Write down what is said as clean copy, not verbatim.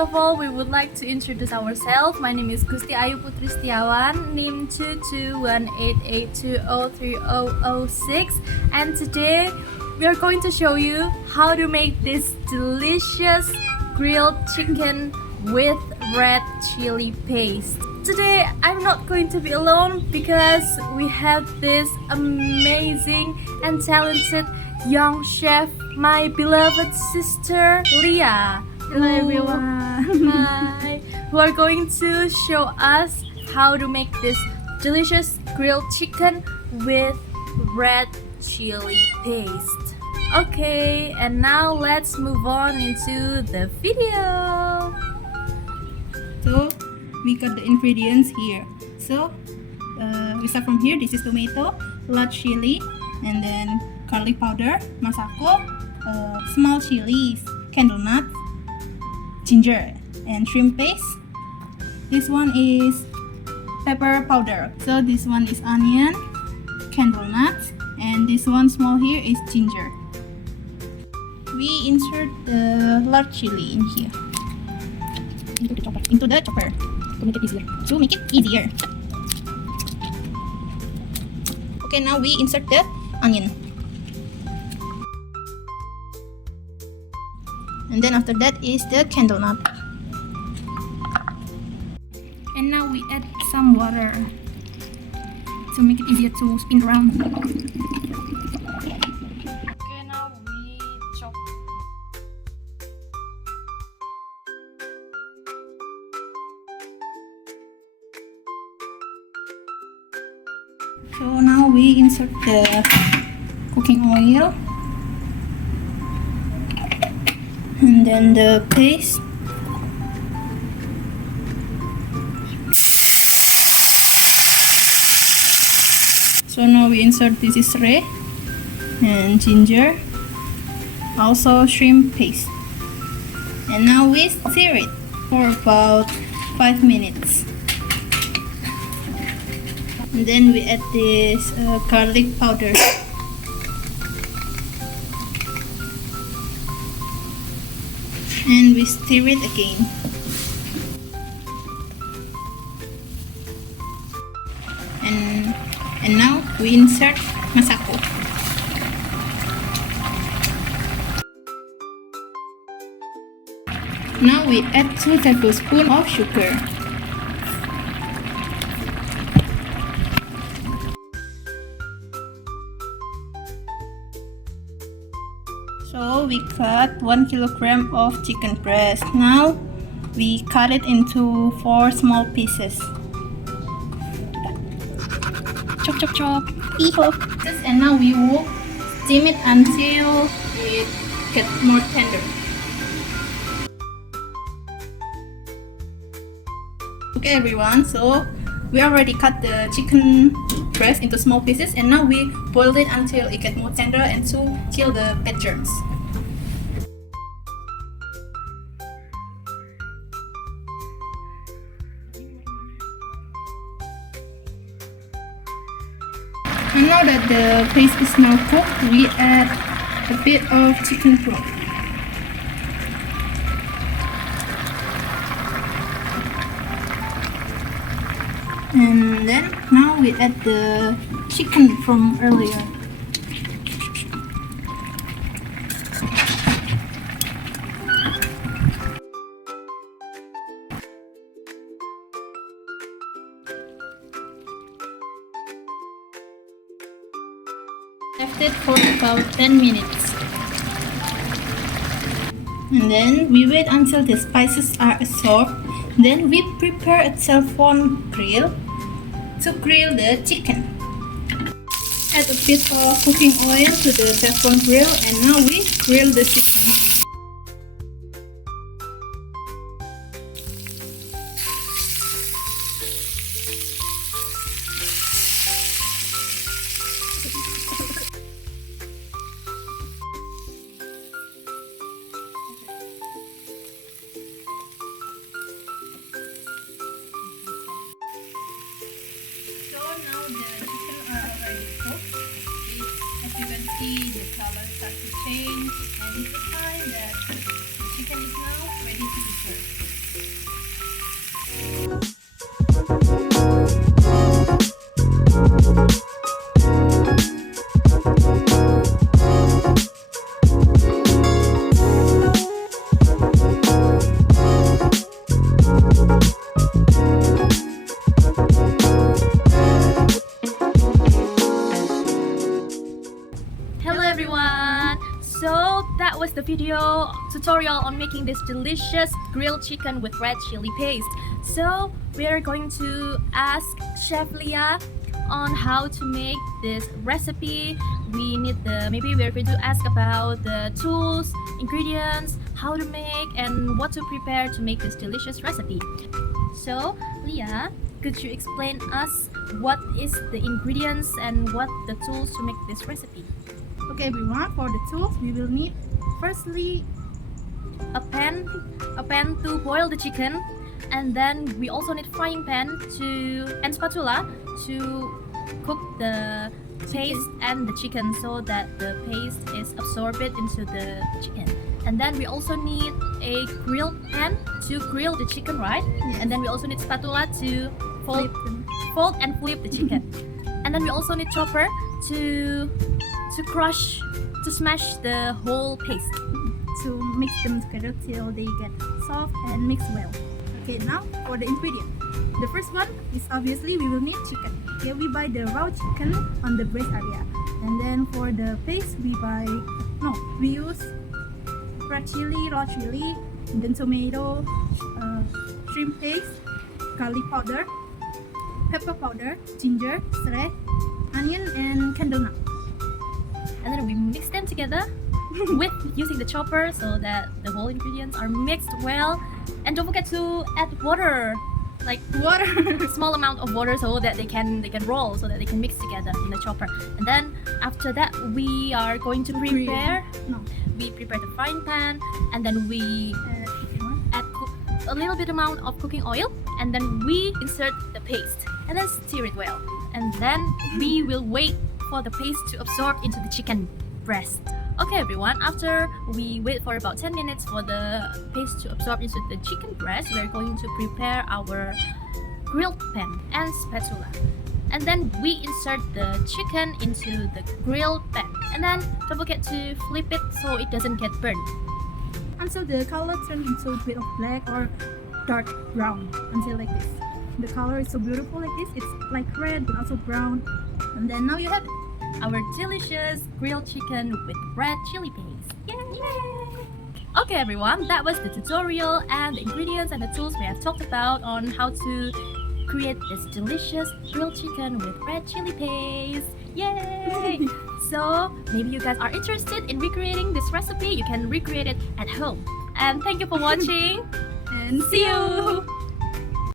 of all, we would like to introduce ourselves. My name is Gusti Ayu Putri Setiawan, NIM 22188203006, and today we are going to show you how to make this delicious grilled chicken with red chili paste. Today I'm not going to be alone because we have this amazing and talented young chef, my beloved sister Leah. Hello everyone. Hi. Who are going to show us how to make this delicious grilled chicken with red chili paste. Okay, and now let's move on into the video. So we got the ingredients here. So we start from here. This is tomato, large chili, and then garlic powder, masako, small chilies, candle nuts, ginger, and shrimp paste. This one is pepper powder. So this one is onion, candle nuts, and this one small here is ginger. We insert the large chili in here. Into the chopper to make it easier. Okay, now we insert the onion. And then after that is the candle nut. And now we add some water to make it easier to spin around. Okay, now we chop. So now we insert the cooking oil and then the paste. So now we insert this is red and ginger, also shrimp paste, and now we stir it for about 5 minutes. And then we add this garlic powder. And we stir it again. And now we insert masako. Now we add 2 tablespoons of sugar. So we cut 1 kilogram of chicken breast. Now we cut it into 4 small pieces. Chop chop chop. And now we will steam it until it gets more tender. Okay everyone, so we already cut the chicken breast into small pieces, and now we boil it until it gets more tender and to kill the bad germs. And now that the paste is now cooked, we add a bit of chicken broth. And then now we add the chicken from earlier. Left it for about 10 minutes. And then we wait until the spices are absorbed. Then we prepare a telephone grill to grill the chicken. Add a bit of cooking oil to the telephone grill, and now we grill the chicken. Now the chicken are already cooked. As you can see, the color starts to change and it's the video tutorial on making this delicious grilled chicken with red chili paste. So we are going to ask Chef Leah on how to make this recipe. Maybe we're going to ask about the tools, ingredients, how to make, and what to prepare to make this delicious recipe. So Leah, could you explain us what is the ingredients and what the tools to make this recipe? Okay everyone, for the tools we will need firstly A pan to boil the chicken, and then we also need frying pan and spatula to cook the paste and the chicken so that the paste is absorbed into the chicken. And then we also need a grill pan to grill the chicken, right? Yes. And then we also need spatula to fold and flip the chicken. And then we also need chopper to smash the whole paste. to mix them together till they get soft and mix well. Okay, now for the ingredient. The first one is obviously we will need chicken. Okay, we buy the raw chicken on the breast area. And then for the paste we use red chili, raw chili, and then tomato, shrimp paste, garlic powder, pepper powder, ginger, shred, onion, and candle nut. And then we mix them together with using the chopper so that the whole ingredients are mixed well. And don't forget to add water, like small amount of water so that they can roll, so that they can mix together in the chopper. And then after that we are going to prepare the frying pan, and then we add a little bit amount of cooking oil, and then we insert the paste and then stir it well. And then we will wait for the paste to absorb into the chicken breast. Okay everyone, after we wait for about 10 minutes for the paste to absorb into the chicken breast, we're going to prepare our grilled pan and spatula. And then we insert the chicken into the grilled pan. And then don't forget to flip it so it doesn't get burned. Until the color turns into a bit of black or dark brown, until like this. The color is so beautiful like this. It's like red but also brown. And then now you have our delicious grilled chicken with red chili paste. Yay! Okay everyone, that was the tutorial and the ingredients and the tools we have talked about on how to create this delicious grilled chicken with red chili paste. Yay! So maybe you guys are interested in recreating this recipe. You can recreate it at home. And thank you for watching and see you!